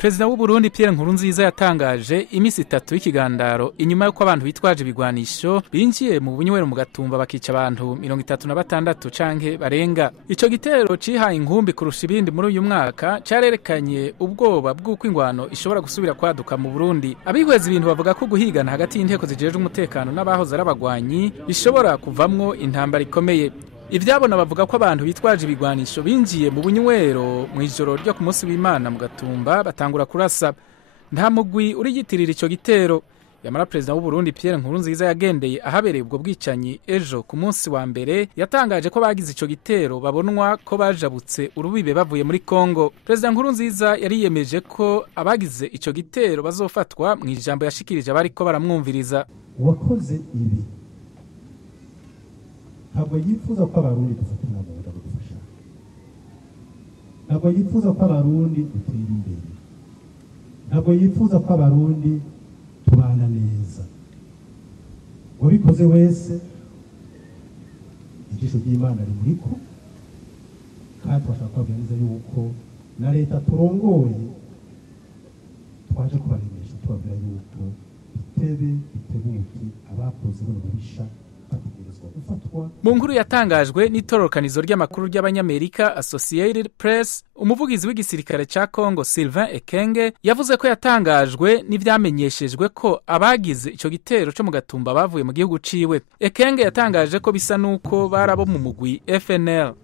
Perezida w'u Burundi Pierre Nkurunziza yatangaje imisi 3 y'ikigandaro inyuma yuko abantu bitwaje ibigwanisho binjiye mu bunywero mu Gatumba bakica abantu 36 canke barenga. Ico gitero cihaye inkumbi kurusha ibindi muri uyu mwaka carerekanye ubwoba bw'uko ingwano ishobora gusubira kwaduka mu Burundi. Abihweza ibintu bavuga ko guhigana hagati y'inteko zijejwe umutekano n'abahoze arabagwanyi bishobora kuvamwo intambara ikomeye. Ivyabona bavuga ko abantu bitwaje ibigwanisho binjiye mu bunywero mu ijoro ryo ku munsi w'Imana mu Gatumba batangura kurasa. Nta mugwi uriyitirira ico gitero. Yamara Perezida w'u Burundi Pierre Nkurunziza yagendeye ahabereye ubwo bwicanyi ejo ku munsi wa mbere yatangaje ko bagize ico gitero babonwa ko bajabutse urubibe bavuye muri Kongo. Perezida Nkurunziza yariyemeje ko abagize ico gitero bazofatwa mu ijambo yashikirije abariko baramwumviriza. Wakoze ibi ntabwo yifuza ko abarundi dufatana mu buryo bufasha, ntabwo yifuza ko abarundi dutera imbere, ntabwo yifuza ko abarundi tubana neza. Wabikoze wese ijisho ry'Imana rimuriko, kandi twashaka kubabwiriza yuko na leta turongoye twaje kubaremesha tubabwira yuko bitebuke abakoze bano babisha. Mu nkuru yatangajwe n'itororokanizo ry'amakuru ry'abanyamerika Associated Press, umuvugizi w'igisirikare ca Congo Sylvain Ekenge yavuze ko yatangajwe n'ivyamenyeshejwe ko abagize ico gitero co mu Gatumba bavuye mu gihugu ciwe. Ekenge yatangaje ko bisa nuko barabo mu mugwi FNL.